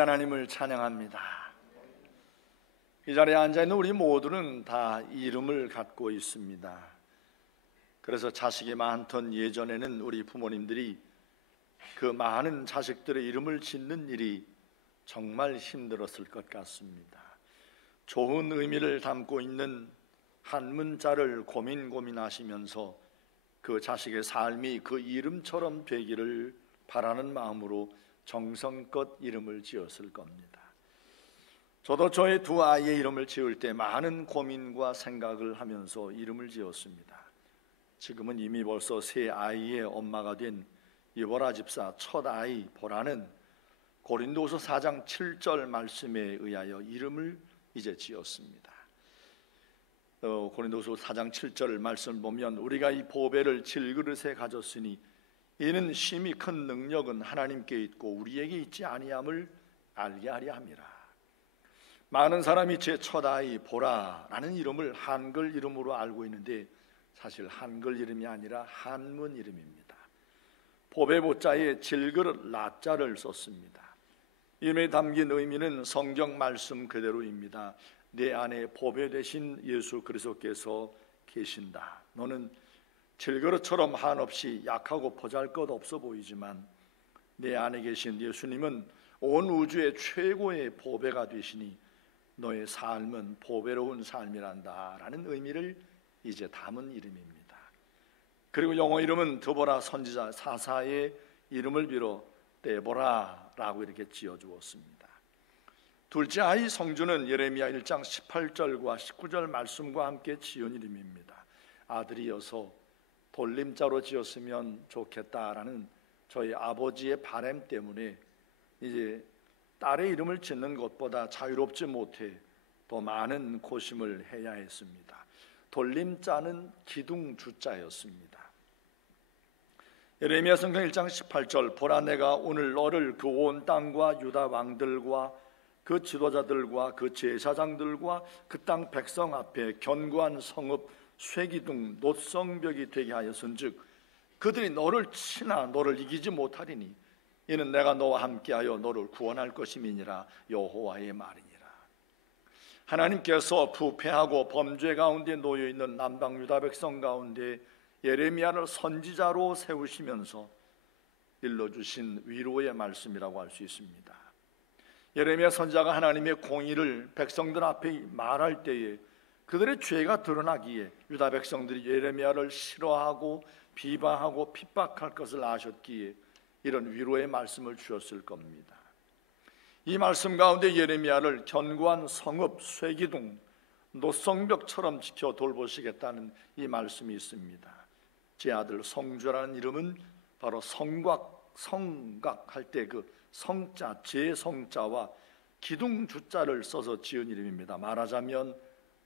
하나님을 찬양합니다. 이 자리에 앉아있는 우리 모두는 다 이름을 갖고 있습니다. 그래서 자식이 많던 예전에는 우리 부모님들이 그 많은 자식들의 이름을 짓는 일이 정말 힘들었을 것 같습니다. 좋은 의미를 담고 있는 한 문자를 고민하시면서 그 자식의 삶이 그 이름처럼 되기를 바라는 마음으로 정성껏 이름을 지었을 겁니다. 저도 저의 두 아이의 이름을 지을 때 많은 고민과 생각을 하면서 이름을 지었습니다. 지금은 이미 벌써 세 아이의 엄마가 된 이보라 집사 첫 아이 보라는 고린도서 4장 7절 말씀에 의하여 이름을 이제 지었습니다. 고린도서 4장 7절 말씀 보면 우리가 이 보배를 질그릇에 가졌으니 이는 심히 큰 능력은 하나님께 있고 우리에게 있지 아니함을 알게 하려 함이라. 많은 사람이 제 첫 아이 보라라는 이름을 한글 이름으로 알고 있는데 사실 한글 이름이 아니라 한문 이름입니다. 보배 보자에 질그릇 라자를 썼습니다. 이름에 담긴 의미는 성경 말씀 그대로입니다. 내 안에 보배 되신 예수 그리스도께서 계신다. 너는 질그릇처럼 한없이 약하고 보잘것없어 보이지만 내 안에 계신 예수님은 온 우주의 최고의 보배가 되시니 너의 삶은 보배로운 삶이란다 라는 의미를 이제 담은 이름입니다. 그리고 영어 이름은 드보라 선지자 사사의 이름을 빌어 데보라라고 이렇게 지어주었습니다. 둘째 아이 성주는 예레미야 1장 18절과 19절 말씀과 함께 지은 이름입니다. 아들이어서 돌림자로 지었으면 좋겠다라는 저희 아버지의 바람 때문에 이제 딸의 이름을 짓는 것보다 자유롭지 못해 더 많은 고심을 해야 했습니다. 돌림자는 기둥주자였습니다. 예레미야 성경 1장 18절 보라 내가 오늘 너를 그 온 땅과 유다 왕들과 그 지도자들과 그 제사장들과 그 땅 백성 앞에 견고한 성읍 쇠기둥 놋성벽이 되게 하였은즉 그들이 너를 치나 너를 이기지 못하리니 이는 내가 너와 함께하여 너를 구원할 것임이니라 여호와의 말이니라. 하나님께서 부패하고 범죄 가운데 놓여있는 남방 유다 백성 가운데 예레미야를 선지자로 세우시면서 일러주신 위로의 말씀이라고 할 수 있습니다. 예레미야 선지자가 하나님의 공의를 백성들 앞에 말할 때에 그들의 죄가 드러나기에 유다 백성들이 예레미야를 싫어하고 비방하고 핍박할 것을 아셨기에 이런 위로의 말씀을 주셨을 겁니다. 이 말씀 가운데 예레미야를 견고한 성읍 쇠기둥 놋성벽처럼 지켜 돌보시겠다는 이 말씀이 있습니다. 제 아들 성주라는 이름은 바로 성각할 때 그 성자 제성자와 기둥주자를 써서 지은 이름입니다. 말하자면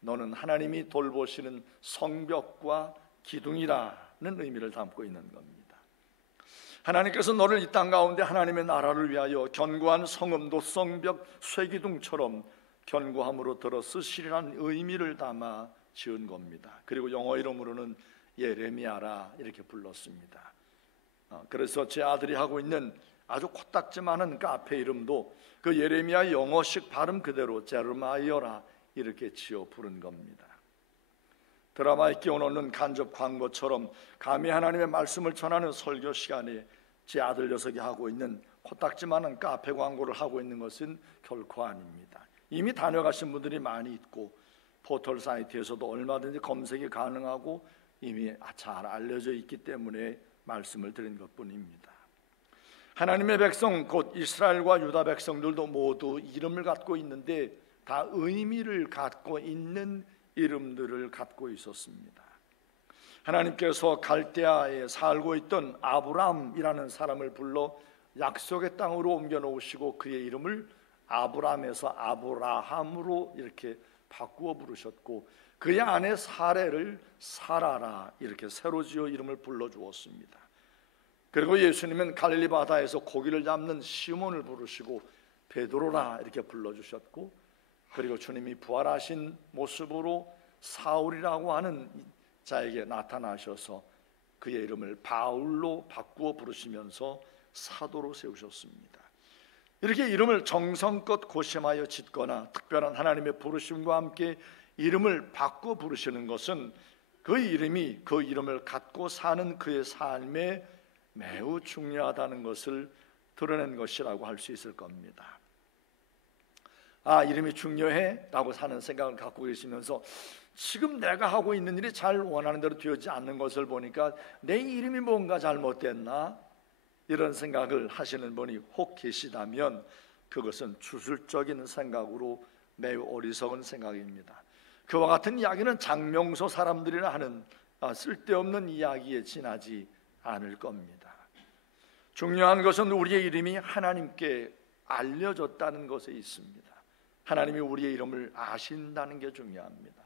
너는 하나님이 돌보시는 성벽과 기둥이라는 의미를 담고 있는 겁니다. 하나님께서 너를 이 땅 가운데 하나님의 나라를 위하여 견고한 성읍 놋성벽 쇠기둥처럼 견고함으로 들어 쓰시리라는 의미를 담아 지은 겁니다. 그리고 영어 이름으로는 예레미야라 이렇게 불렀습니다. 그래서 제 아들이 하고 있는 아주 코딱지만한 카페 이름도 그 예레미야 영어식 발음 그대로 제르마이어라 이렇게 지어 부른 겁니다. 드라마에 끼워넣는 간접 광고처럼 감히 하나님의 말씀을 전하는 설교 시간에 제 아들 녀석이 하고 있는 코딱지만한 카페 광고를 하고 있는 것은 결코 아닙니다. 이미 다녀가신 분들이 많이 있고 포털 사이트에서도 얼마든지 검색이 가능하고 이미 잘 알려져 있기 때문에 말씀을 드린 것뿐입니다. 하나님의 백성 곧 이스라엘과 유다 백성들도 모두 이름을 갖고 있는데 다 의미를 갖고 있는 이름들을 갖고 있었습니다. 하나님께서 갈대아에 살고 있던 아브람이라는 사람을 불러 약속의 땅으로 옮겨 놓으시고 그의 이름을 아브람에서 아브라함으로 이렇게 바꾸어 부르셨고 그의 아내 사레를 사라라 이렇게 새로 지어 이름을 불러주었습니다. 그리고 예수님은 갈릴리 바다에서 고기를 잡는 시몬을 부르시고 베드로라 이렇게 불러주셨고 그리고 주님이 부활하신 모습으로 사울이라고 하는 자에게 나타나셔서 그의 이름을 바울로 바꾸어 부르시면서 사도로 세우셨습니다. 이렇게 이름을 정성껏 고심하여 짓거나 특별한 하나님의 부르심과 함께 이름을 바꿔 부르시는 것은 그 이름이 그 이름을 갖고 사는 그의 삶에 매우 중요하다는 것을 드러낸 것이라고 할 수 있을 겁니다. 이름이 중요해? 라고 사는 생각을 갖고 계시면서 지금 내가 하고 있는 일이 잘 원하는 대로 되지 않는 것을 보니까 내 이름이 뭔가 잘못됐나? 이런 생각을 하시는 분이 혹 계시다면 그것은 주술적인 생각으로 매우 어리석은 생각입니다. 그와 같은 이야기는 장명소 사람들이나 하는 쓸데없는 이야기에 지나지 않을 겁니다. 중요한 것은 우리의 이름이 하나님께 알려졌다는 것에 있습니다. 하나님이 우리의 이름을 아신다는 게 중요합니다.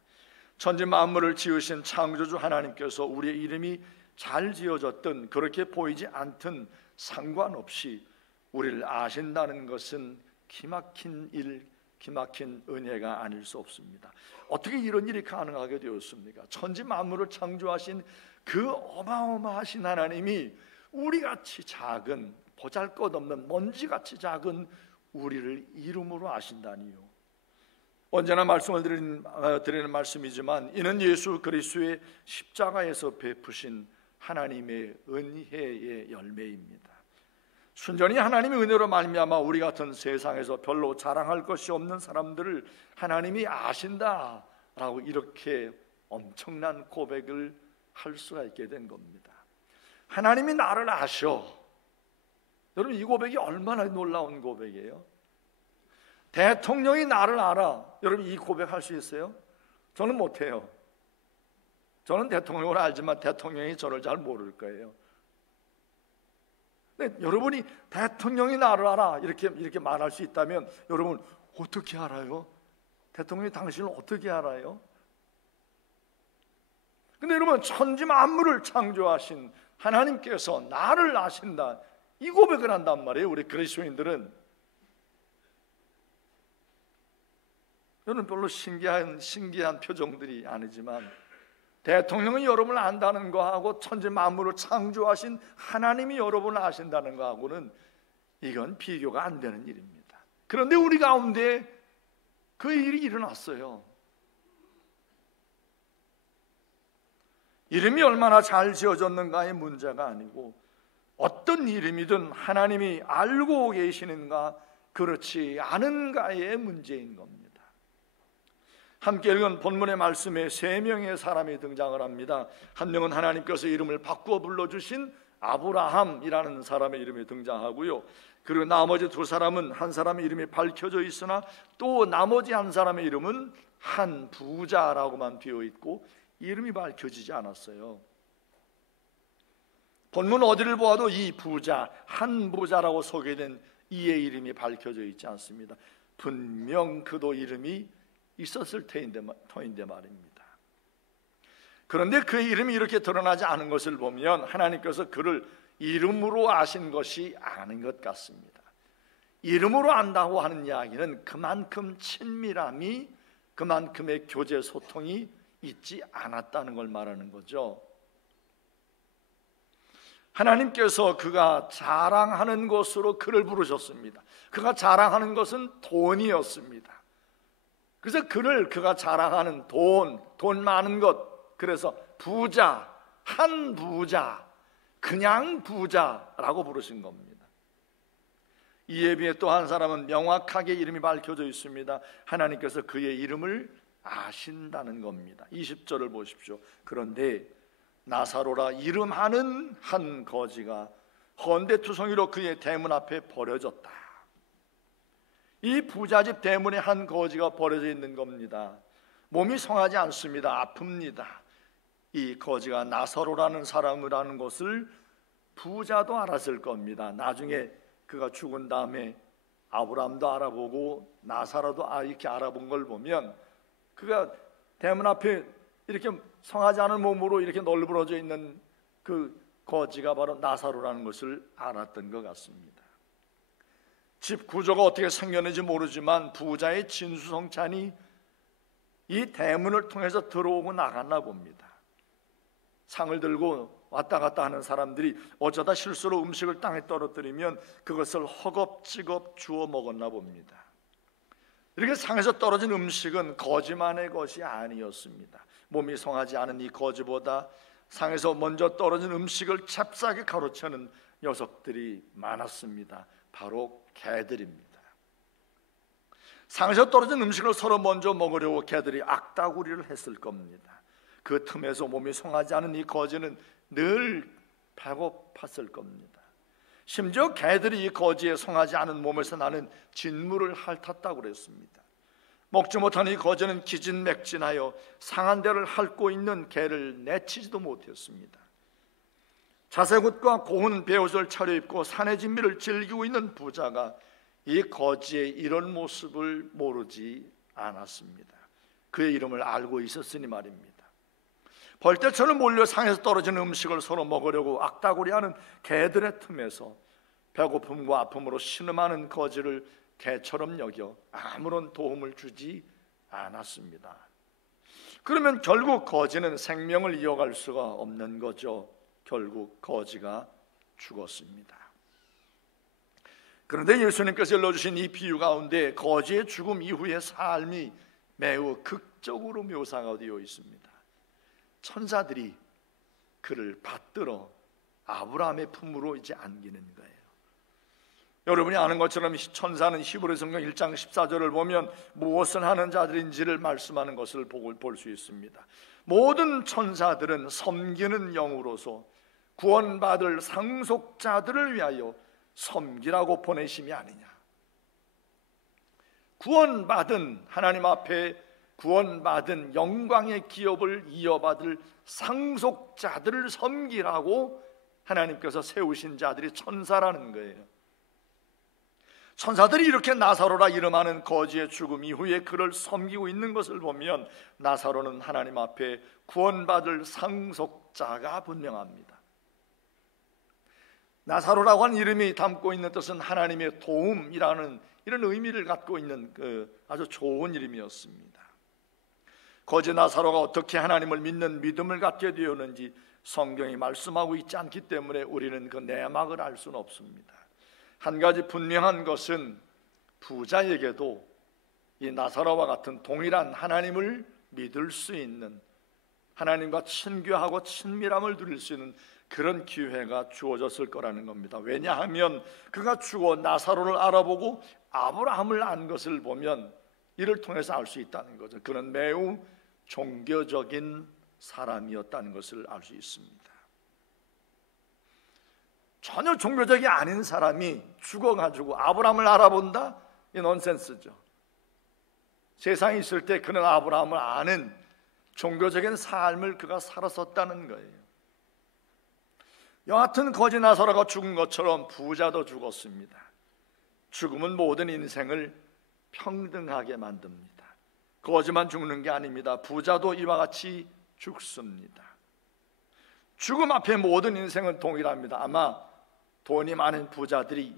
천지 만물을 지으신 창조주 하나님께서 우리의 이름이 잘 지어졌든 그렇게 보이지 않든 상관없이 우리를 아신다는 것은 기막힌 일, 기막힌 은혜가 아닐 수 없습니다. 어떻게 이런 일이 가능하게 되었습니까? 천지 만물을 창조하신 그 어마어마하신 하나님이 우리같이 작은, 보잘것없는 먼지같이 작은 우리를 이름으로 아신다니요. 언제나 말씀을 드리는 말씀이지만 이는 예수 그리스도의 십자가에서 베푸신 하나님의 은혜의 열매입니다. 순전히 하나님의 은혜로 말미암아 우리 같은 세상에서 별로 자랑할 것이 없는 사람들을 하나님이 아신다라고 이렇게 엄청난 고백을 할 수가 있게 된 겁니다. 하나님이 나를 아셔. 여러분, 이 고백이 얼마나 놀라운 고백이에요. 대통령이 나를 알아. 여러분, 이 고백할 수 있어요? 저는 못해요. 저는 대통령을 알지만 대통령이 저를 잘 모를 거예요. 근데 여러분이 대통령이 나를 알아 이렇게 말할 수 있다면 여러분 어떻게 알아요? 대통령이 당신을 어떻게 알아요? 근데 여러분, 천지 만물을 창조하신 하나님께서 나를 아신다, 이 고백을 한단 말이에요. 우리 그리스도인들은. 여러분, 별로 신기한 표정들이 아니지만 대통령이 여러분을 안다는 거하고 천지 만물을 창조하신 하나님이 여러분을 아신다는 거하고는 이건 비교가 안 되는 일입니다. 그런데 우리 가운데 그 일이 일어났어요. 이름이 얼마나 잘 지어졌는가의 문제가 아니고 어떤 이름이든 하나님이 알고 계시는가 그렇지 않은가의 문제인 겁니다. 함께 읽은 본문의 말씀에 3명의 사람이 등장을 합니다. 한 명은 하나님께서 이름을 바꾸어 불러주신 아브라함이라는 사람의 이름이 등장하고요. 그리고 나머지 2사람은 한 사람의 이름이 밝혀져 있으나 또 나머지 한 사람의 이름은 한 부자라고만 되어 있고 이름이 밝혀지지 않았어요. 본문 어디를 보아도 이 부자, 한 부자라고 소개된 이의 이름이 밝혀져 있지 않습니다. 분명 그도 이름이 있었을 터인데 말입니다. 그런데 그의 이름이 이렇게 드러나지 않은 것을 보면 하나님께서 그를 이름으로 아신 것이 아닌 것 같습니다. 이름으로 안다고 하는 이야기는 그만큼 친밀함이, 그만큼의 교제 소통이 있지 않았다는 걸 말하는 거죠. 하나님께서 그가 자랑하는 것으로 그를 부르셨습니다. 그가 자랑하는 것은 돈이었습니다. 그래서 그가 자랑하는 돈 많은 것, 그래서 부자, 한 부자, 그냥 부자라고 부르신 겁니다. 이에 비해 또 한 사람은 명확하게 이름이 밝혀져 있습니다. 하나님께서 그의 이름을 아신다는 겁니다. 20절을 보십시오. 그런데 나사로라 이름하는 한 거지가 헌데투성이로 그의 대문 앞에 버려졌다. 이 부잣집 대문에 한 거지가 버려져 있는 겁니다. 몸이 성하지 않습니다. 아픕니다. 이 거지가 나사로라는 사람이라는 것을 부자도 알았을 겁니다. 나중에 그가 죽은 다음에 아브라함도 알아보고 나사로도 이렇게 알아본 걸 보면 그가 대문 앞에 이렇게 성하지 않은 몸으로 이렇게 널브러져 있는 그 거지가 바로 나사로라는 것을 알았던 것 같습니다. 집 구조가 어떻게 생겼는지 모르지만 부자의 진수성찬이 이 대문을 통해서 들어오고 나갔나 봅니다. 상을 들고 왔다 갔다 하는 사람들이 어쩌다 실수로 음식을 땅에 떨어뜨리면 그것을 허겁지겁 주워 먹었나 봅니다. 이렇게 상에서 떨어진 음식은 거지만의 것이 아니었습니다. 몸이 성하지 않은 이 거지보다 상에서 먼저 떨어진 음식을 잽싸게 가로채는 녀석들이 많았습니다. 바로 개들입니다. 상에서 떨어진 음식을 서로 먼저 먹으려고 개들이 악다구리를 했을 겁니다. 그 틈에서 몸이 성하지 않은 이 거지는 늘 배고팠을 겁니다. 심지어 개들이 이 거지에 성하지 않은 몸에서 나는 진물을 핥았다고 그랬습니다. 먹지 못한 이 거지는 기진맥진하여 상한 데를 핥고 있는 개를 내치지도 못했습니다. 자색옷과 고운 베옷을 차려입고 산의 진미를 즐기고 있는 부자가 이 거지의 이런 모습을 모르지 않았습니다. 그의 이름을 알고 있었으니 말입니다. 벌떼처럼 몰려 상에서 떨어지는 음식을 서로 먹으려고 악다구리하는 개들의 틈에서 배고픔과 아픔으로 신음하는 거지를 개처럼 여겨 아무런 도움을 주지 않았습니다. 그러면 결국 거지는 생명을 이어갈 수가 없는 거죠. 결국 거지가 죽었습니다. 그런데 예수님께서 일러주신 이 비유 가운데 거지의 죽음 이후의 삶이 매우 극적으로 묘사가 되어 있습니다. 천사들이 그를 받들어 아브라함의 품으로 이제 안기는 거예요. 여러분이 아는 것처럼 천사는 히브리 성경 1장 14절을 보면 무엇을 하는 자들인지를 말씀하는 것을 볼 수 있습니다. 모든 천사들은 섬기는 영으로서 구원받을 상속자들을 위하여 섬기라고 보내심이 아니냐. 구원받은 하나님 앞에 구원받은 영광의 기업을 이어받을 상속자들을 섬기라고 하나님께서 세우신 자들이 천사라는 거예요. 천사들이 이렇게 나사로라 이름하는 거지의 죽음 이후에 그를 섬기고 있는 것을 보면 나사로는 하나님 앞에 구원받을 상속자가 분명합니다. 나사로라고 하는 이름이 담고 있는 뜻은 하나님의 도움이라는 이런 의미를 갖고 있는 아주 좋은 이름이었습니다. 거지 나사로가 어떻게 하나님을 믿는 믿음을 갖게 되었는지 성경이 말씀하고 있지 않기 때문에 우리는 그 내막을 알 수는 없습니다. 한 가지 분명한 것은 부자에게도 이 나사로와 같은 동일한 하나님을 믿을 수 있는, 하나님과 친교하고 친밀함을 누릴 수 있는 그런 기회가 주어졌을 거라는 겁니다. 왜냐하면 그가 죽어 나사로를 알아보고 아브라함을 안 것을 보면 이를 통해서 알 수 있다는 거죠. 그는 매우 종교적인 사람이었다는 것을 알 수 있습니다. 전혀 종교적이 아닌 사람이 죽어가지고 아브라함을 알아본다? 이 넌센스죠. 세상에 있을 때 그는 아브라함을 아는 종교적인 삶을 그가 살았었다는 거예요. 여하튼 거지 나사로가 죽은 것처럼 부자도 죽었습니다. 죽음은 모든 인생을 평등하게 만듭니다. 거지만 죽는 게 아닙니다. 부자도 이와 같이 죽습니다. 죽음 앞에 모든 인생은 동일합니다. 아마 돈이 많은 부자들이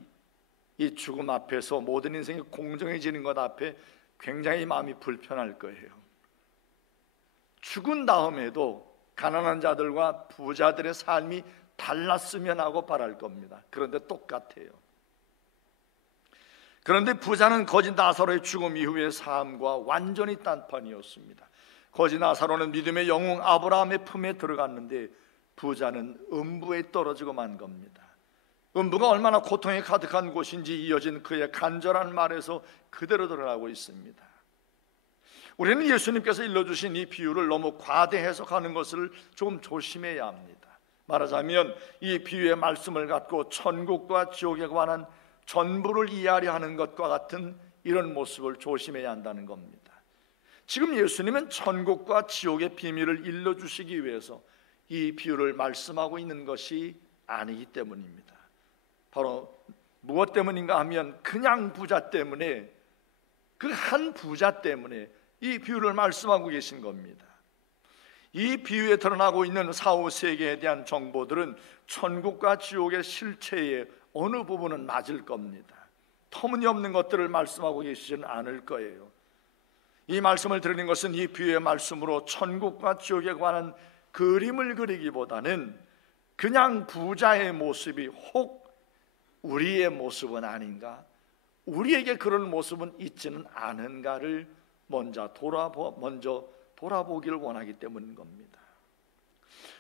이 죽음 앞에서 모든 인생이 공정해지는 것 앞에 굉장히 마음이 불편할 거예요. 죽은 다음에도 가난한 자들과 부자들의 삶이 달랐으면 하고 바랄 겁니다. 그런데 똑같아요. 그런데 부자는 거지 나사로의 죽음 이후의 삶과 완전히 딴판이었습니다. 거지 나사로는 믿음의 영웅 아브라함의 품에 들어갔는데 부자는 음부에 떨어지고 만 겁니다. 음부가 얼마나 고통에 가득한 곳인지 이어진 그의 간절한 말에서 그대로 드러나고 있습니다. 우리는 예수님께서 일러주신 이 비유를 너무 과대 해석하는 것을 좀 조심해야 합니다. 말하자면 이 비유의 말씀을 갖고 천국과 지옥에 관한 전부를 이해하려 하는 것과 같은 이런 모습을 조심해야 한다는 겁니다. 지금 예수님은 천국과 지옥의 비밀을 일러주시기 위해서 이 비유를 말씀하고 있는 것이 아니기 때문입니다. 바로 무엇 때문인가 하면 그냥 부자 때문에, 그 한 부자 때문에 이 비유를 말씀하고 계신 겁니다. 이 비유에 드러나고 있는 사후 세계에 대한 정보들은 천국과 지옥의 실체의 어느 부분은 맞을 겁니다. 터무니없는 것들을 말씀하고 계시지는 않을 거예요. 이 말씀을 드리는 것은 이 비유의 말씀으로 천국과 지옥에 관한 그림을 그리기보다는 그냥 부자의 모습이 혹 우리의 모습은 아닌가? 우리에게 그런 모습은 있지는 않은가를 먼저 돌아보기를 원하기 때문인 겁니다.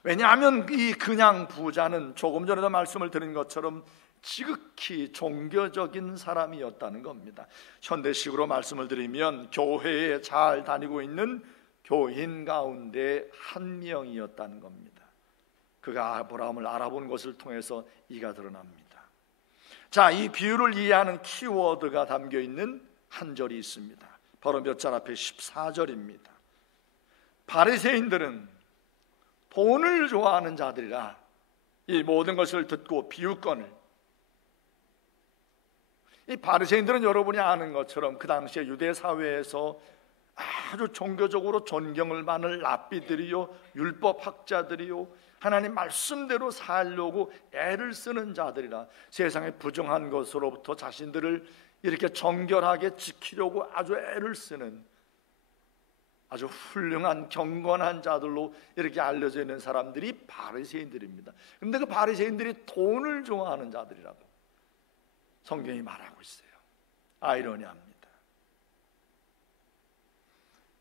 왜냐하면 이 그냥 부자는 조금 전에도 말씀을 드린 것처럼 지극히 종교적인 사람이었다는 겁니다. 현대식으로 말씀을 드리면 교회에 잘 다니고 있는 교인 가운데 한 명이었다는 겁니다. 그가 아브라함을 알아본 것을 통해서 이가 드러납니다. 자, 이 비유를 이해하는 키워드가 담겨 있는 한 절이 있습니다. 바로 몇 절 앞에 14절입니다. 바리새인들은 돈을 좋아하는 자들이라 이 모든 것을 듣고 비유권을, 이 바리새인들은 여러분이 아는 것처럼 그 당시에 유대 사회에서 아주 종교적으로 존경을 받는 랍비들이요, 율법학자들이요, 하나님 말씀대로 살려고 애를 쓰는 자들이라 세상의 부정한 것으로부터 자신들을 이렇게 정결하게 지키려고 아주 애를 쓰는 아주 훌륭한 경건한 자들로 이렇게 알려져 있는 사람들이 바리새인들입니다. 그런데 그 바리새인들이 돈을 좋아하는 자들이라고 성경이 말하고 있어요. 아이러니합니다.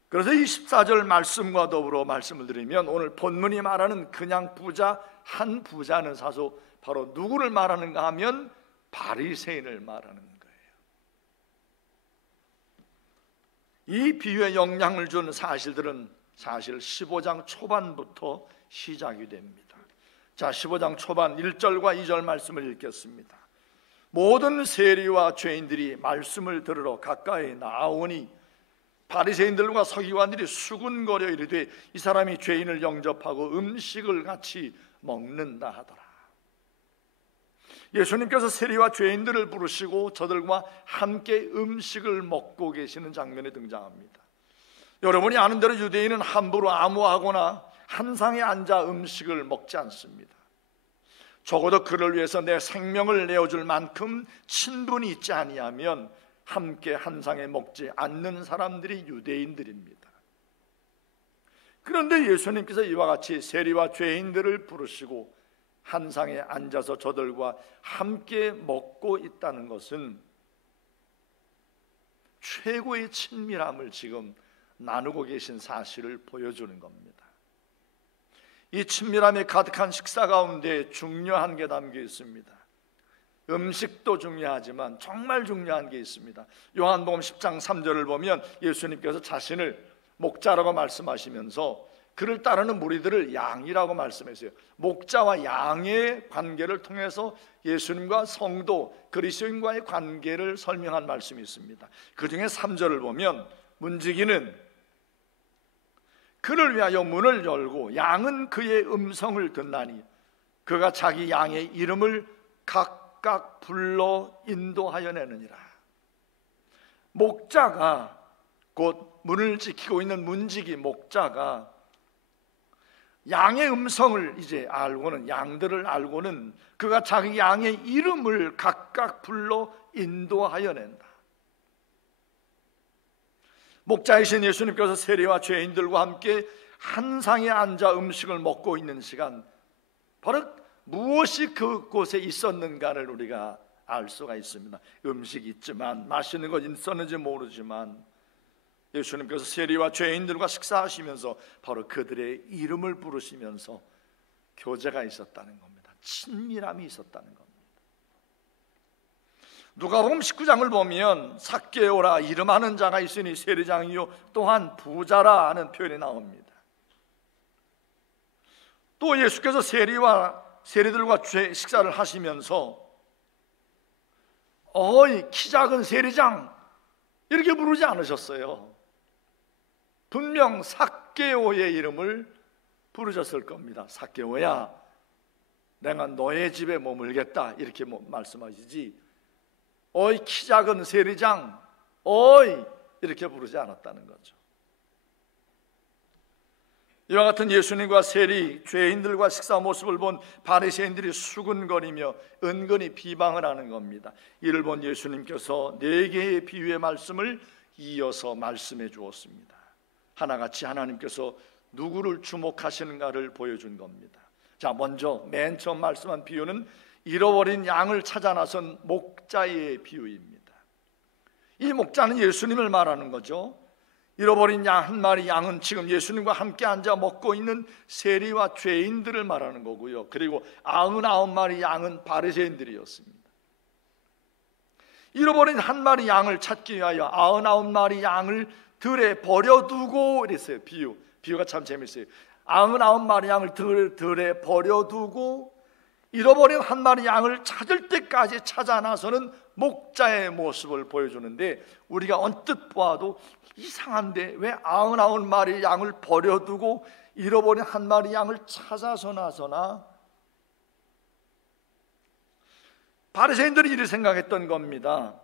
그래서 이 14절 말씀과 더불어 말씀을 드리면 오늘 본문이 말하는 그냥 부자, 한 부자는 사소 바로 누구를 말하는가 하면 바리새인을 말하는 거예요. 이 비유에 영향을 준 사실들은 사실 15장 초반부터 시작이 됩니다. 자, 15장 초반 1절과 2절 말씀을 읽겠습니다. 모든 세리와 죄인들이 말씀을 들으러 가까이 나오니 바리새인들과 서기관들이 수군거려 이르되 이 사람이 죄인을 영접하고 음식을 같이 먹는다 하더라. 예수님께서 세리와 죄인들을 부르시고 저들과 함께 음식을 먹고 계시는 장면이 등장합니다. 여러분이 아는 대로 유대인은 함부로 아무하거나 한 상에 앉아 음식을 먹지 않습니다. 적어도 그를 위해서 내 생명을 내어줄 만큼 친분이 있지 아니하면 함께 한 상에 먹지 않는 사람들이 유대인들입니다. 그런데 예수님께서 이와 같이 세리와 죄인들을 부르시고 한 상에 앉아서 저들과 함께 먹고 있다는 것은 최고의 친밀함을 지금 나누고 계신 사실을 보여주는 겁니다. 이 친밀함이 가득한 식사 가운데 중요한 게 담겨 있습니다. 음식도 중요하지만 정말 중요한 게 있습니다. 요한복음 10장 3절을 보면 예수님께서 자신을 목자라고 말씀하시면서 그를 따르는 무리들을 양이라고 말씀했어요. 목자와 양의 관계를 통해서 예수님과 성도 그리스도인과의 관계를 설명한 말씀이 있습니다. 그 중에 3절을 보면 문지기는 그를 위하여 문을 열고 양은 그의 음성을 듣나니 그가 자기 양의 이름을 각각 불러 인도하여 내느니라. 목자가 곧 문을 지키고 있는 문지기 목자가 양의 음성을 이제 알고는, 양들을 알고는 그가 자기 양의 이름을 각각 불러 인도하여 낸다. 목자이신 예수님께서 세리와 죄인들과 함께 한 상에 앉아 음식을 먹고 있는 시간, 바로 무엇이 그곳에 있었는가를 우리가 알 수가 있습니다. 음식이 있지만, 맛있는 것 있었는지 모르지만 예수님께서 세리와 죄인들과 식사하시면서 바로 그들의 이름을 부르시면서 교제가 있었다는 겁니다. 친밀함이 있었다는 겁니다. 누가복음 19장을 보면 삭개오라 이름하는 자가 있으니 세리장이요 또한 부자라 하는 표현이 나옵니다. 또 예수께서 세리들과 식사를 하시면서 어이 키 작은 세리장 이렇게 부르지 않으셨어요. 분명 삭개오의 이름을 부르셨을 겁니다. 삭개오야, 내가 너의 집에 머물겠다 이렇게 말씀하시지 어이 키 작은 세리장, 어이 이렇게 부르지 않았다는 거죠. 이와 같은 예수님과 세리, 죄인들과 식사 모습을 본 바리새인들이 수군거리며 은근히 비방을 하는 겁니다. 이를 본 예수님께서 4개의 비유의 말씀을 이어서 말씀해 주었습니다. 하나같이 하나님께서 누구를 주목하시는가를 보여준 겁니다. 자, 먼저 맨 처음 말씀한 비유는 잃어버린 양을 찾아 나선 목자의 비유입니다. 이 목자는 예수님을 말하는 거죠. 잃어버린 양 한 마리 양은 지금 예수님과 함께 앉아 먹고 있는 세리와 죄인들을 말하는 거고요. 그리고 99마리 양은 바리새인들이었습니다. 잃어버린 한 마리 양을 찾기 위하여 99마리 양을 들에 버려두고 이랬어요. 비유가 참 재밌어요. 99마리 양을 들에 버려두고 잃어버린 한 마리 양을 찾을 때까지 찾아 나서는 목자의 모습을 보여주는데, 우리가 언뜻 보아도 이상한데 왜 99마리 양을 버려두고 잃어버린 한 마리 양을 찾아서 나서나? 바리새인들이 이렇게 생각했던 겁니다.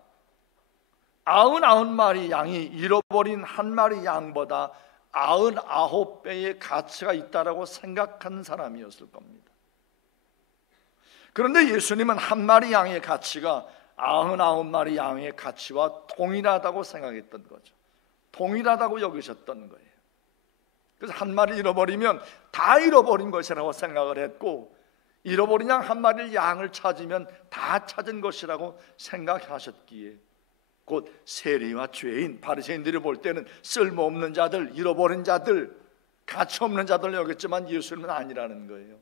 99마리 양이 잃어버린 한 마리 양보다 99배의 가치가 있다라고 생각한 사람이었을 겁니다. 그런데 예수님은 한 마리 양의 가치가 99마리 양의 가치와 동일하다고 생각했던 거죠. 동일하다고 여기셨던 거예요. 그래서 한 마리 잃어버리면 다 잃어버린 것이라고 생각을 했고, 잃어버린 양 한 마리 양을 찾으면 다 찾은 것이라고 생각하셨기에 곧 세리와 죄인, 바리새인들이 볼 때는 쓸모없는 자들, 잃어버린 자들, 가치 없는 자들 여겼지만 예수님은 아니라는 거예요.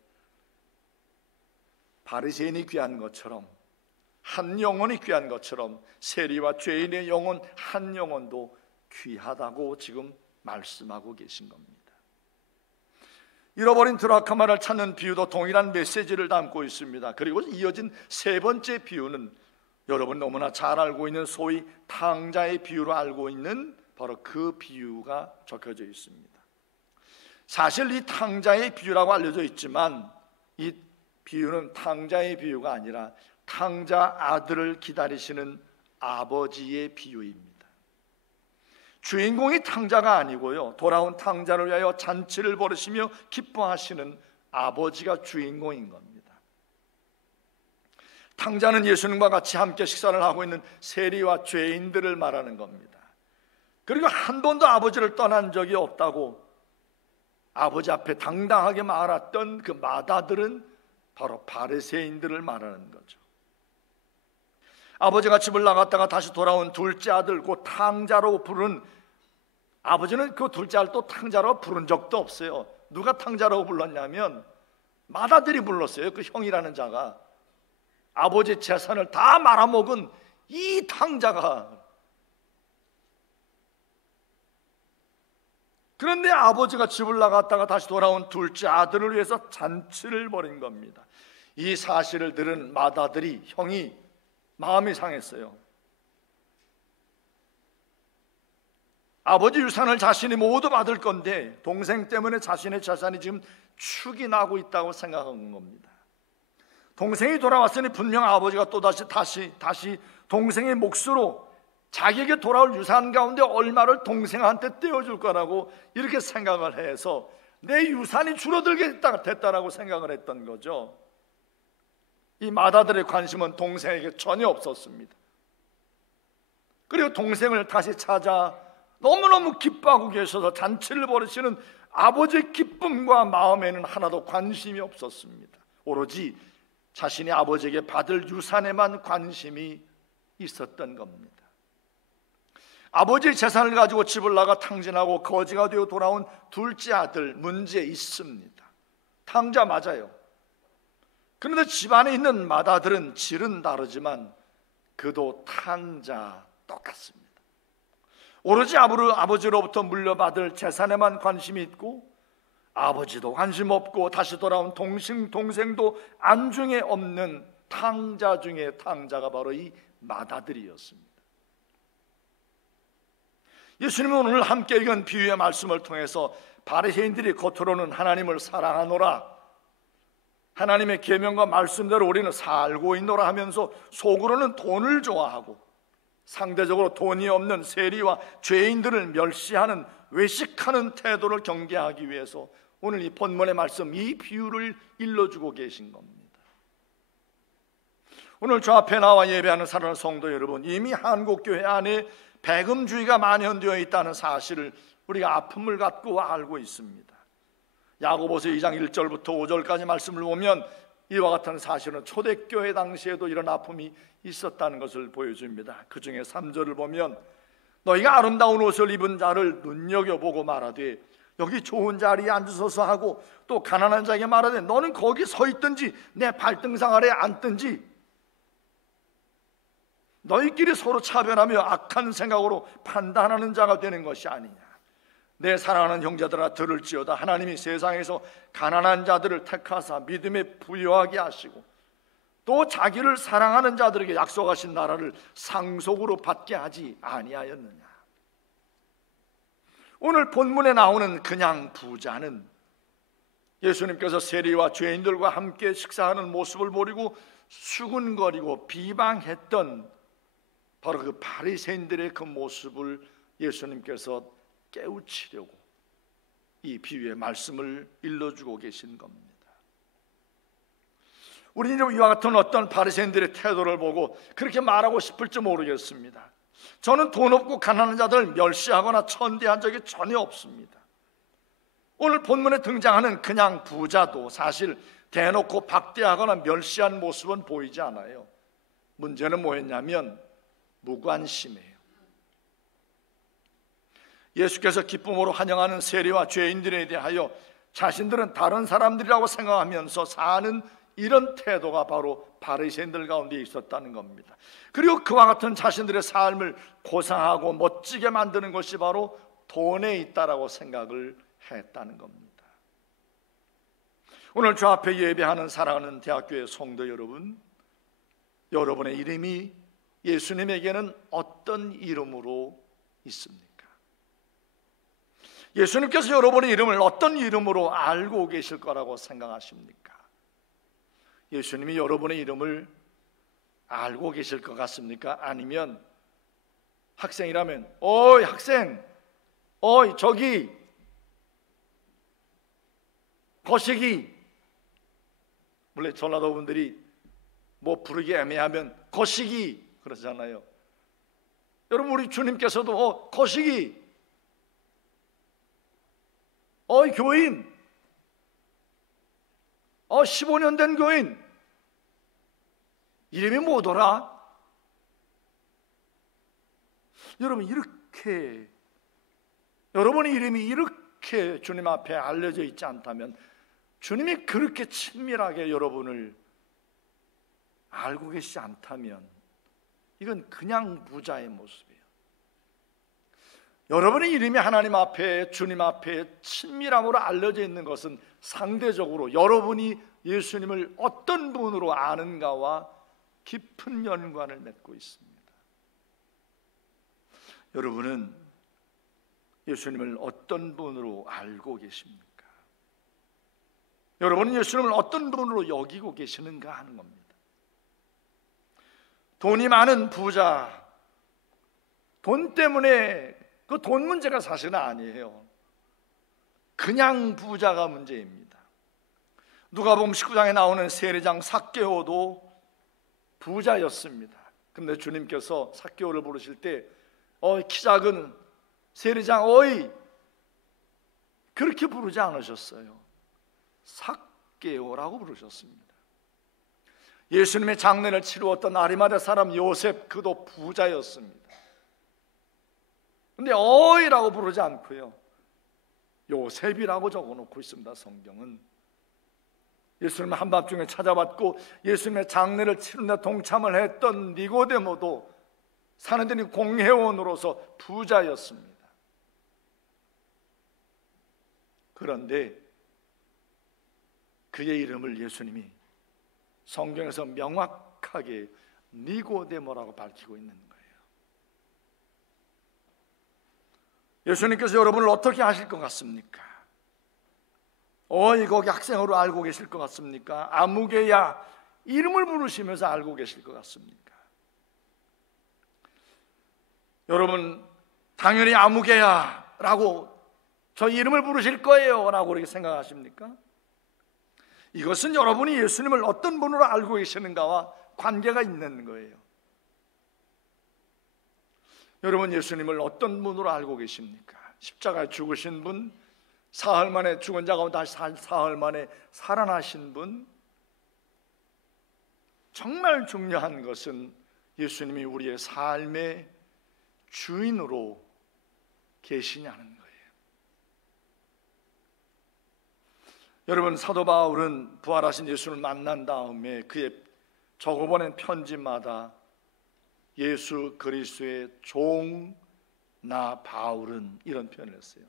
바리새인이 귀한 것처럼, 한 영혼이 귀한 것처럼 세리와 죄인의 영혼 한 영혼도 귀하다고 지금 말씀하고 계신 겁니다. 잃어버린 드라크마를 찾는 비유도 동일한 메시지를 담고 있습니다. 그리고 이어진 세 번째 비유는 여러분 너무나 잘 알고 있는 소위 탕자의 비유로 알고 있는 바로 그 비유가 적혀져 있습니다. 사실 이 탕자의 비유라고 알려져 있지만 이 비유는 탕자의 비유가 아니라 탕자 아들을 기다리시는 아버지의 비유입니다. 주인공이 탕자가 아니고요, 돌아온 탕자를 위하여 잔치를 벌이시며 기뻐하시는 아버지가 주인공인 겁니다. 탕자는 예수님과 같이 함께 식사를 하고 있는 세리와 죄인들을 말하는 겁니다. 그리고 한 번도 아버지를 떠난 적이 없다고 아버지 앞에 당당하게 말했던 그 마다들은 바로 바리새인들을 말하는 거죠. 아버지가 집을 나갔다가 다시 돌아온 둘째 아들, 그 탕자로 부른 아버지는 그 둘째 아들 또 탕자로 부른 적도 없어요. 누가 탕자라고 불렀냐면 마다들이 불렀어요. 그 형이라는 자가. 아버지 재산을 다 말아먹은 이 탕자가. 그런데 아버지가 집을 나갔다가 다시 돌아온 둘째 아들을 위해서 잔치를 벌인 겁니다. 이 사실을 들은 마다들이, 형이 마음이 상했어요. 아버지 유산을 자신이 모두 받을 건데 동생 때문에 자신의 재산이 지금 축이 나고 있다고 생각한 겁니다. 동생이 돌아왔으니 분명 아버지가 또다시 동생의 몫으로 자기에게 돌아올 유산 가운데 얼마를 동생한테 떼어줄 거라고 이렇게 생각을 해서 내 유산이 줄어들게 됐다라고 생각을 했던 거죠. 이 마다들의 관심은 동생에게 전혀 없었습니다. 그리고 동생을 다시 찾아 너무너무 기뻐하고 계셔서 잔치를 벌이시는 아버지의 기쁨과 마음에는 하나도 관심이 없었습니다. 오로지 자신이 아버지에게 받을 유산에만 관심이 있었던 겁니다. 아버지의 재산을 가지고 집을 나가 탕진하고 거지가 되어 돌아온 둘째 아들, 문제 있습니다. 탕자 맞아요. 그런데 집안에 있는 맏아들은 질은 다르지만 그도 탕자 똑같습니다. 오로지 아버지로부터 물려받을 재산에만 관심이 있고 아버지도 관심 없고 다시 돌아온 동생도 안중에 없는 탕자 중에 탕자가 바로 이 맏아들이었습니다. 예수님은 오늘 함께 읽은 비유의 말씀을 통해서 바리새인들이 겉으로는 하나님을 사랑하노라, 하나님의 계명과 말씀대로 우리는 살고 있노라 하면서 속으로는 돈을 좋아하고 상대적으로 돈이 없는 세리와 죄인들을 멸시하는 외식하는 태도를 경계하기 위해서 오늘 이 본문의 말씀, 이 비유를 일러주고 계신 겁니다. 오늘 저 앞에 나와 예배하는 사랑하는 성도 여러분, 이미 한국교회 안에 배금주의가 만연되어 있다는 사실을 우리가 아픔을 갖고 알고 있습니다. 야고보서 2장 1절부터 5절까지 말씀을 보면 이와 같은 사실은 초대교회 당시에도 이런 아픔이 있었다는 것을 보여줍니다. 그 중에 3절을 보면 너희가 아름다운 옷을 입은 자를 눈여겨보고 말하되 여기 좋은 자리에 앉으소서 하고 또 가난한 자에게 말하되 너는 거기 서 있든지 내 발등상 아래에 앉든지 너희끼리 서로 차별하며 악한 생각으로 판단하는 자가 되는 것이 아니냐. 내 사랑하는 형제들아 들을지어다. 하나님이 세상에서 가난한 자들을 택하사 믿음에 부여하게 하시고 또 자기를 사랑하는 자들에게 약속하신 나라를 상속으로 받게 하지 아니하였느냐. 오늘 본문에 나오는 그냥 부자는 예수님께서 세리와 죄인들과 함께 식사하는 모습을 보이고 수군거리고 비방했던 바로 그 바리새인들의 그 모습을 예수님께서 깨우치려고 이 비유의 말씀을 일러주고 계신 겁니다. 우리는 이와 같은 어떤 바리새인들의 태도를 보고 그렇게 말하고 싶을지 모르겠습니다. 저는 돈 없고 가난한 자들을 멸시하거나 천대한 적이 전혀 없습니다. 오늘 본문에 등장하는 그냥 부자도 사실 대놓고 박대하거나 멸시한 모습은 보이지 않아요. 문제는 뭐였냐면 무관심이에요. 예수께서 기쁨으로 환영하는 세리와 죄인들에 대하여 자신들은 다른 사람들이라고 생각하면서 사는 이런 태도가 바로 바리새인들 가운데 있었다는 겁니다. 그리고 그와 같은 자신들의 삶을 고상하고 멋지게 만드는 것이 바로 돈에 있다라고 생각을 했다는 겁니다. 오늘 저 앞에 예배하는 사랑하는 대학교의 성도 여러분, 여러분의 이름이 예수님에게는 어떤 이름으로 있습니까? 예수님께서 여러분의 이름을 어떤 이름으로 알고 계실 거라고 생각하십니까? 예수님이 여러분의 이름을 알고 계실 것 같습니까? 아니면 학생이라면 어이 학생, 어이 저기 거시기, 원래 전라도 분들이 뭐 부르기 애매하면 거시기 그러잖아요. 여러분 우리 주님께서도 거시기, 어이 교인, 15년 된 교인 이름이 뭐더라? 여러분 이렇게 여러분의 이름이 이렇게 주님 앞에 알려져 있지 않다면, 주님이 그렇게 친밀하게 여러분을 알고 계시지 않다면 이건 그냥 부자의 모습이에요. 여러분의 이름이 하나님 앞에, 주님 앞에 친밀함으로 알려져 있는 것은 상대적으로 여러분이 예수님을 어떤 분으로 아는가와 깊은 연관을 맺고 있습니다. 여러분은 예수님을 어떤 분으로 알고 계십니까? 여러분은 예수님을 어떤 분으로 여기고 계시는가 하는 겁니다. 돈이 많은 부자, 돈 때문에 그 돈 문제가 사실은 아니에요. 그냥 부자가 문제입니다. 누가복음 19장에 나오는 세리장 삭개오도 부자였습니다. 그런데 주님께서 삭개오를 부르실 때 키 작은 세리장 어이 그렇게 부르지 않으셨어요. 삭개오라고 부르셨습니다. 예수님의 장례를 치루었던 아리마대 사람 요셉, 그도 부자였습니다. 근데 어이라고 부르지 않고요, 요셉이라고 적어놓고 있습니다. 성경은. 예수님을 한밤중에 찾아왔고 예수님의 장례를 치르는 데 동참을 했던 니고데모도 사내들이 공회원으로서 부자였습니다. 그런데 그의 이름을 예수님이 성경에서 명확하게 니고데모라고 밝히고 있는 거예요. 예수님께서 여러분을 어떻게 아실 것 같습니까? 거기 학생으로 알고 계실 것 같습니까? 아무개야 이름을 부르시면서 알고 계실 것 같습니까? 여러분 당연히 아무개야 라고 저 이름을 부르실 거예요 라고 그렇게 생각하십니까? 이것은 여러분이 예수님을 어떤 분으로 알고 계시는가와 관계가 있는 거예요. 여러분 예수님을 어떤 분으로 알고 계십니까? 십자가에 죽으신 분, 사흘 만에 죽은 자 가운데 다시 사흘 만에 살아나신 분. 정말 중요한 것은 예수님이 우리의 삶의 주인으로 계시냐는 거예요. 여러분, 사도 바울은 부활하신 예수를 만난 다음에 그의 적어보낸 편지마다 예수 그리스도의 종 나 바울은 이런 표현을 했어요.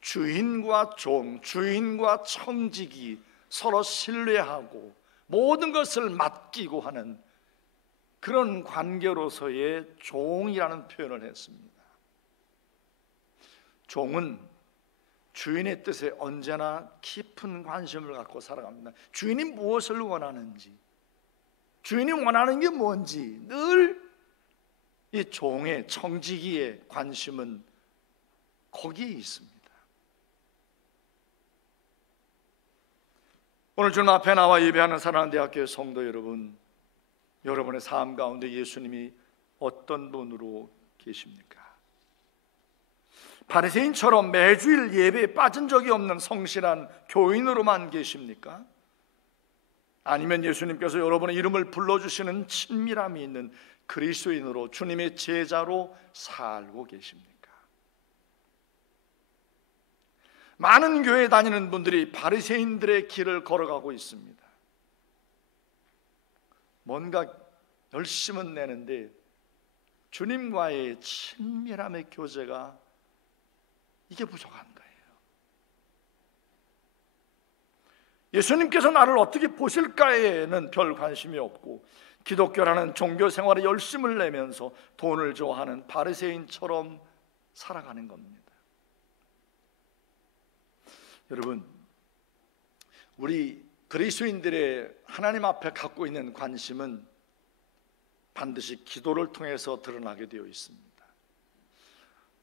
주인과 종, 주인과 청지기 서로 신뢰하고 모든 것을 맡기고 하는 그런 관계로서의 종이라는 표현을 했습니다. 종은 주인의 뜻에 언제나 깊은 관심을 갖고 살아갑니다. 주인이 무엇을 원하는지, 주인이 원하는 게 뭔지 늘 이 종의, 청지기의 관심은 거기에 있습니다. 오늘 주님 앞에 나와 예배하는 사랑하는 대학교의 성도 여러분, 여러분의 삶 가운데 예수님이 어떤 분으로 계십니까? 바리새인처럼 매주일 예배에 빠진 적이 없는 성실한 교인으로만 계십니까? 아니면 예수님께서 여러분의 이름을 불러주시는 친밀함이 있는 그리스도인으로, 주님의 제자로 살고 계십니까? 많은 교회 다니는 분들이 바리새인들의 길을 걸어가고 있습니다. 뭔가 열심은 내는데 주님과의 친밀함의 교제가 이게 부족한 거예요. 예수님께서 나를 어떻게 보실까에는 별 관심이 없고, 기독교라는 종교 생활에 열심을 내면서 돈을 좋아하는 바리새인처럼 살아가는 겁니다. 여러분, 우리 그리스도인들의 하나님 앞에 갖고 있는 관심은 반드시 기도를 통해서 드러나게 되어 있습니다.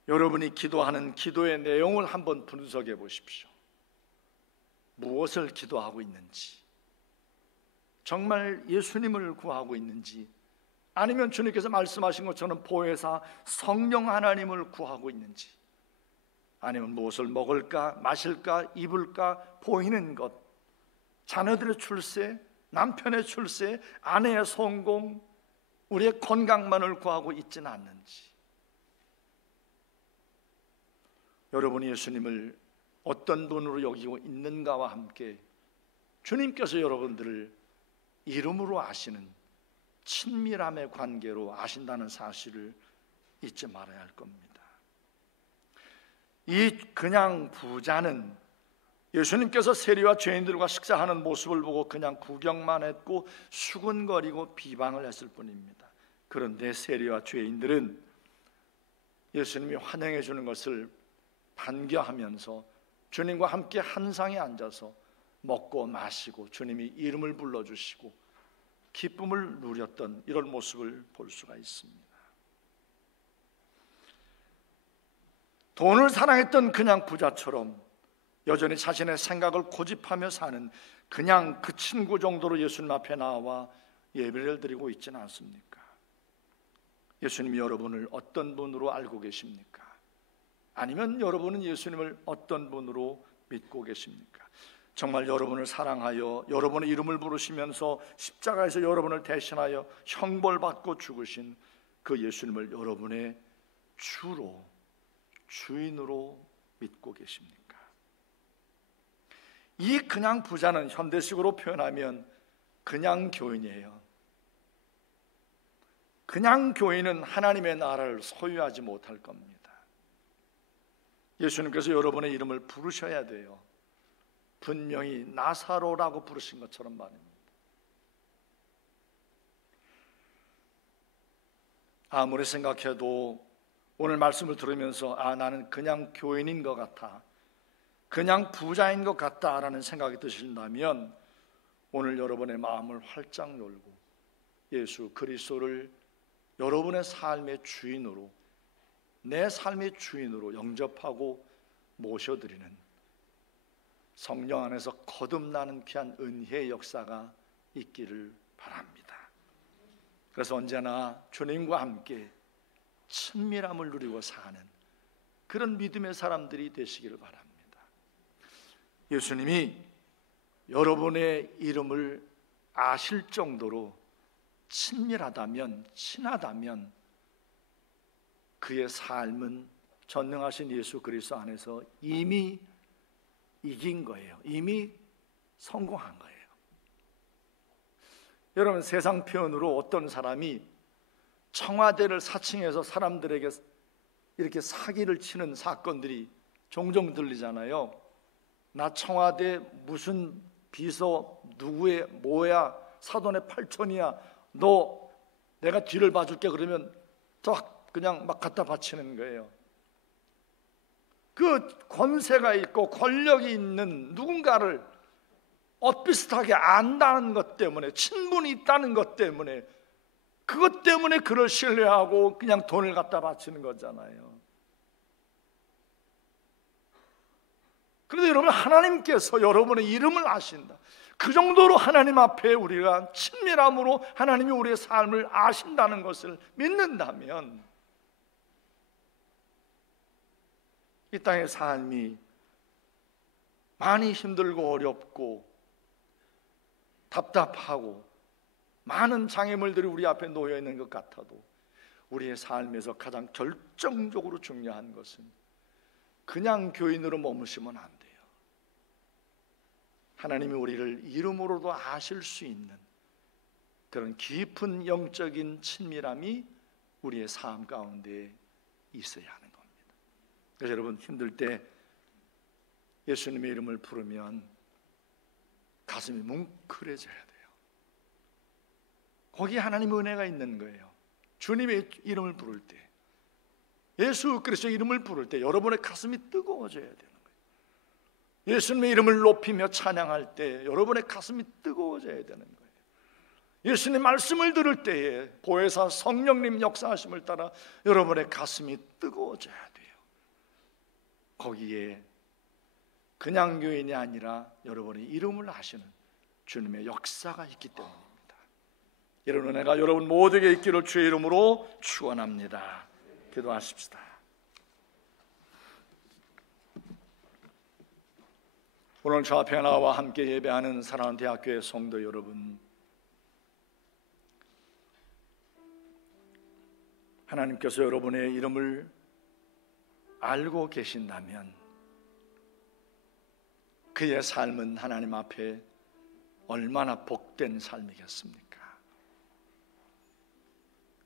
여러분이 기도하는 기도의 내용을 한번 분석해 보십시오. 무엇을 기도하고 있는지, 정말 예수님을 구하고 있는지, 아니면 주님께서 말씀하신 것처럼 보혜사 성령 하나님을 구하고 있는지, 아니면 무엇을 먹을까, 마실까, 입을까, 보이는 것, 자녀들의 출세, 남편의 출세, 아내의 성공, 우리의 건강만을 구하고 있지는 않는지. 여러분이 예수님을 어떤 분으로 여기고 있는가와 함께 주님께서 여러분들을 이름으로 아시는 친밀함의 관계로 아신다는 사실을 잊지 말아야 할 겁니다. 이 그냥 부자는 예수님께서 세리와 죄인들과 식사하는 모습을 보고 그냥 구경만 했고 수군거리고 비방을 했을 뿐입니다. 그런데 세리와 죄인들은 예수님이 환영해 주는 것을 반겨하면서 주님과 함께 한 상에 앉아서 먹고 마시고 주님이 이름을 불러주시고 기쁨을 누렸던 이런 모습을 볼 수가 있습니다. 돈을 사랑했던 그냥 부자처럼 여전히 자신의 생각을 고집하며 사는 그냥 그 친구 정도로 예수님 앞에 나와 예배를 드리고 있지는 않습니까? 예수님이 여러분을 어떤 분으로 알고 계십니까? 아니면 여러분은 예수님을 어떤 분으로 믿고 계십니까? 정말 여러분을 사랑하여 여러분의 이름을 부르시면서 십자가에서 여러분을 대신하여 형벌받고 죽으신 그 예수님을 여러분의 주로, 주인으로 믿고 계십니까? 이 그냥 부자는 현대식으로 표현하면 그냥 교인이에요. 그냥 교인은 하나님의 나라를 소유하지 못할 겁니다. 예수님께서 여러분의 이름을 부르셔야 돼요. 분명히 나사로라고 부르신 것처럼 말입니다. 아무리 생각해도 오늘 말씀을 들으면서 나는 그냥 교인인 것 같아, 그냥 부자인 것 같다라는 생각이 드신다면 오늘 여러분의 마음을 활짝 열고 예수 그리스도를 여러분의 삶의 주인으로, 내 삶의 주인으로 영접하고 모셔드리는 성령 안에서 거듭나는 귀한 은혜의 역사가 있기를 바랍니다. 그래서 언제나 주님과 함께 친밀함을 누리고 사는 그런 믿음의 사람들이 되시기를 바랍니다. 예수님이 여러분의 이름을 아실 정도로 친밀하다면, 친하다면 그의 삶은 전능하신 예수 그리스도 안에서 이미 이긴 거예요. 이미 성공한 거예요. 여러분, 세상 표현으로 어떤 사람이 청와대를 사칭해서 사람들에게 이렇게 사기를 치는 사건들이 종종 들리잖아요. 나 청와대 무슨 비서 누구의 뭐야, 사돈의 팔촌이야, 너 내가 뒤를 봐줄게 그러면 딱 그냥 막 갖다 바치는 거예요. 그 권세가 있고 권력이 있는 누군가를 엇비슷하게 안다는 것 때문에, 친분이 있다는 것 때문에, 그것 때문에 그를 신뢰하고 그냥 돈을 갖다 바치는 거잖아요. 그런데 여러분, 하나님께서 여러분의 이름을 아신다. 그 정도로 하나님 앞에 우리가 친밀함으로 하나님이 우리의 삶을 아신다는 것을 믿는다면 이 땅의 삶이 많이 힘들고 어렵고 답답하고 많은 장애물들이 우리 앞에 놓여 있는 것 같아도 우리의 삶에서 가장 결정적으로 중요한 것은 그냥 교인으로 머무시면 안 돼요. 하나님이 우리를 이름으로도 아실 수 있는 그런 깊은 영적인 친밀함이 우리의 삶 가운데 있어야 하는 겁니다. 그래서 여러분, 힘들 때 예수님의 이름을 부르면 가슴이 뭉클해져야 돼요. 거기에 하나님의 은혜가 있는 거예요. 주님의 이름을 부를 때, 예수 그리스도의 이름을 부를 때 여러분의 가슴이 뜨거워져야 되는 거예요. 예수님의 이름을 높이며 찬양할 때 여러분의 가슴이 뜨거워져야 되는 거예요. 예수님 말씀을 들을 때에 보혜사 성령님 역사하심을 따라 여러분의 가슴이 뜨거워져야 돼요. 거기에 그냥 교인이 아니라 여러분의 이름을 아시는 주님의 역사가 있기 때문입니다. 이런 은혜가 여러분 모두에게 있기를 주의 이름으로 축원합니다. 기도하십시다. 오늘 저 앞에 나와 함께 예배하는 사랑하는 대학교의 성도 여러분, 하나님께서 여러분의 이름을 알고 계신다면 그의 삶은 하나님 앞에 얼마나 복된 삶이겠습니까?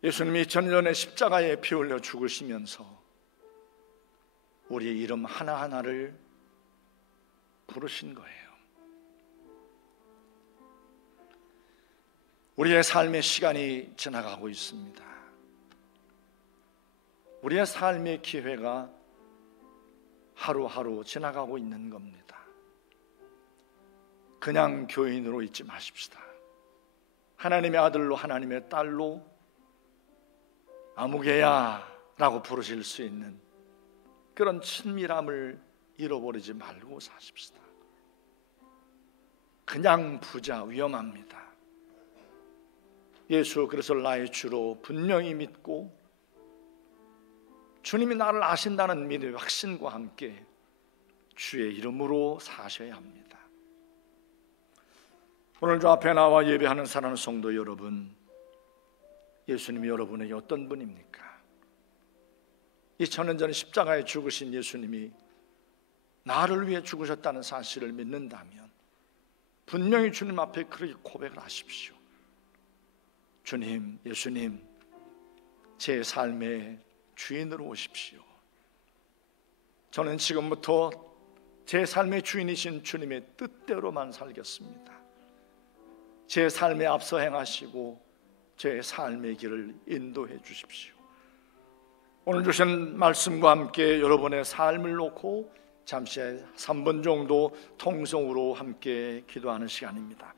예수님이 2000년 전에 십자가에 피 흘려 죽으시면서 우리의 이름 하나하나를 부르신 거예요. 우리의 삶의 시간이 지나가고 있습니다. 우리의 삶의 기회가 하루하루 지나가고 있는 겁니다. 그냥 교인으로 있지 마십시다. 하나님의 아들로, 하나님의 딸로 아무개야 라고 부르실 수 있는 그런 친밀함을 잃어버리지 말고 사십시다. 그냥 부자 위험합니다. 예수 그리스도를 나의 주로 분명히 믿고 주님이 나를 아신다는 믿음의 확신과 함께 주의 이름으로 사셔야 합니다. 오늘 저 앞에 나와 예배하는 사랑하는 성도 여러분, 예수님이 여러분에게 어떤 분입니까? 2000년 전에 십자가에 죽으신 예수님이 나를 위해 죽으셨다는 사실을 믿는다면 분명히 주님 앞에 그렇게 고백을 하십시오. 주님, 예수님, 제 삶의 주인으로 오십시오. 저는 지금부터 제 삶의 주인이신 주님의 뜻대로만 살겠습니다. 제 삶에 앞서 행하시고 제 삶의 길을 인도해 주십시오. 오늘 주신 말씀과 함께 여러분의 삶을 놓고 잠시 3분 정도 통성으로 함께 기도하는 시간입니다.